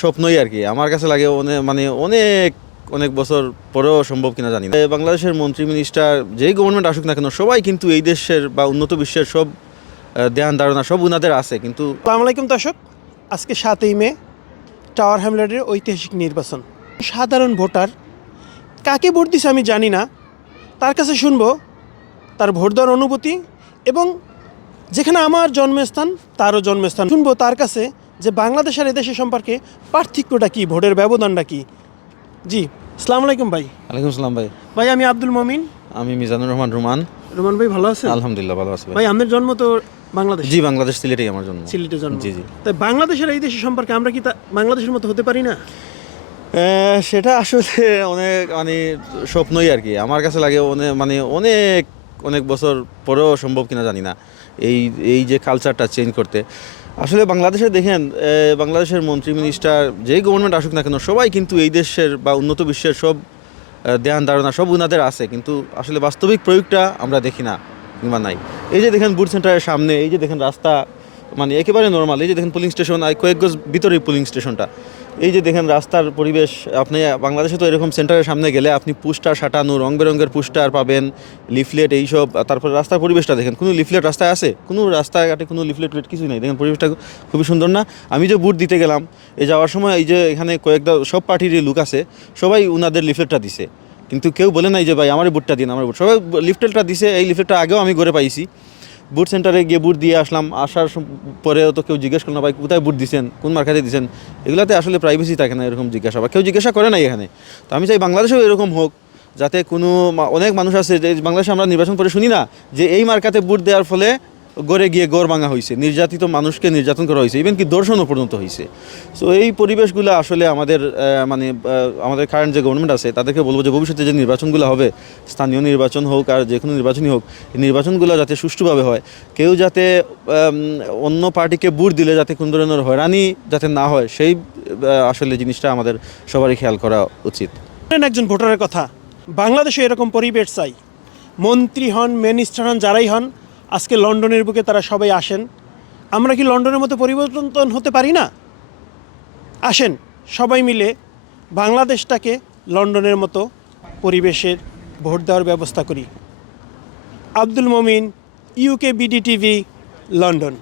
স্বপ্নই আর কি। আমার কাছে লাগে মানে অনেক অনেক বছর পরেও সম্ভব কিনা জানি না। বাংলাদেশের মন্ত্রী মিনিস্টার যেই গভর্নমেন্ট আসুক না কেন সবাই কিন্তু এই দেশের বা উন্নত বিশ্বের সব ধ্যান ধারণা সব উনাদের আছে, কিন্তু আসসালামু আলাইকুম দর্শক, আজকে 7ই মে টাওয়ার হ্যামলেটের ঐতিহাসিক নির্বাচন। সাধারণ ভোটার কাকে ভোট দিছে আমি জানি না, তার কাছে শুনবো তার ভোট দেওয়ার অনুভূতি এবং যেখানে আমার জন্মস্থান তারও জন্মস্থান শুনবো তার কাছে যে বাংলাদেশ আর এদেশের সম্পর্কে পার্থক্যটা কী, ভোটের ব্যবধানটা কী। জি, আসসালামু আলাইকুম ভাই। ওয়ালাইকুম সালাম ভাই। ভাই আমি আব্দুল মমিন। আমি মিজানুর রহমান রুমান। রোমান ভাই ভালো আছেন? আলহামদুলিল্লাহ ভালো আছি ভাই আপনার জন্ম তো বাংলাদেশ? জি, বাংলাদেশ সিলেটেই আমার জন্য। সিলেটে জন্ম। জি জি। তাই বাংলাদেশের এই দেশের সম্পর্কে আমরা কি বাংলাদেশের মতো হতে পারি না? সেটা আসলে অনেক মানে স্বপ্নই আর কি। আমার কাছে লাগে মানে অনেক অনেক বছর পরেও সম্ভব কিনা জানি না এই এই যে কালচারটা চেঞ্জ করতে। আসলে বাংলাদেশে দেখেন, বাংলাদেশের মন্ত্রী মিনিস্টার যেই গভর্নমেন্ট আসুক না কেন সবাই কিন্তু এই দেশের বা উন্নত বিশ্বের সব ধ্যান ধারণা সব উনাদের আছে, কিন্তু আসলে বাস্তবিক প্রয়োগটা আমরা দেখি না কিংবা নাই। এই যে দেখেন বুথ সেন্টারের সামনে, এই যে দেখেন রাস্তা মানে একেবারে নর্মাল, এই যে দেখেন পুলিং স্টেশন আর কয়েক গজ ভিতরেই পুলিং স্টেশনটা, এই যে দেখেন রাস্তার পরিবেশ। আপনি বাংলাদেশে তো এরকম সেন্টারের সামনে গেলে আপনি পোস্টার সাটানো, রং বেরঙের পোস্টার পাবেন, লিফলেট এইসব। তারপরে রাস্তার পরিবেশটা দেখেন, কোনো লিফলেট রাস্তায় আছে? কোনো রাস্তাঘাটে কোনো লিফলেট কিছুই নেই। দেখেন পরিবেশটা খুবই সুন্দর না? আমি যে বুট দিতে গেলাম এই যাওয়ার সময়, এই যে এখানে কয়েকটা সব পার্টির লোক আছে, সবাই উনাদের লিফলেটটা দিছে, কিন্তু কেউ বলে নাই যে ভাই আমার বুটটা দিন, আমার বুট। সবাই লিফলেটটা দিছে। এই লিফলেটটা আগেও আমি ঘরে পাইছি। বুট সেন্টারে গিয়ে বুট দিয়ে আসলাম, পরেও তো কেউ জিজ্ঞেস করলো না ভাই কোথায় বুট দিচ্ছেন, কোন মার্কাতে দিচ্ছেন। এগুলাতে আসলে প্রাইভেসি থাকে না এরকম জিজ্ঞাসা, বা কেউ জিজ্ঞাসা করে নাই এখানে। তো আমি চাই বাংলাদেশেও এরকম হোক, যাতে কোনো অনেক মানুষ আছে যে বাংলাদেশে আমরা নির্বাচন করে শুনি না যে এই মার্কাতে বুট দেওয়ার ফলে গড়ে গিয়ে গড় ভাঙা হয়েছে, নির্যাতিত মানুষকে নির্যাতন করা হয়েছে, ইভেন কি দর্শনও পর্যন্ত হয়েছে। সো এই পরিবেশগুলো আসলে আমাদের মানে আমাদের কারেন্ট যে গভর্নমেন্ট আছে তাদেরকে বলবো যে ভবিষ্যতে যে নির্বাচনগুলো হবে, স্থানীয় নির্বাচন হোক আর যে কোনো নির্বাচনই হোক, এই নির্বাচনগুলো যাতে সুষ্ঠুভাবে হয়। কেউ যাতে অন্য পার্টিকে বুট দিলে যাতে কোনো ধরনের হয়রানি যাতে না হয়, সেই আসলে জিনিসটা আমাদের সবারই খেয়াল করা উচিত। একজন ভোটারের কথা, বাংলাদেশে এরকম পরিবেশ চাই। মন্ত্রী হন, মিনিস্টার হন, যারাই হন, আজকে লন্ডনের বুকে তারা সবাই আসেন। আমরা কি লন্ডনের মতো পরিবর্তন হতে পারি না? আসেন সবাই মিলে বাংলাদেশটাকে লন্ডনের মতো পরিবেশের ভোট দেওয়ার ব্যবস্থা করি। Abdul Momin, UK BD TV, London.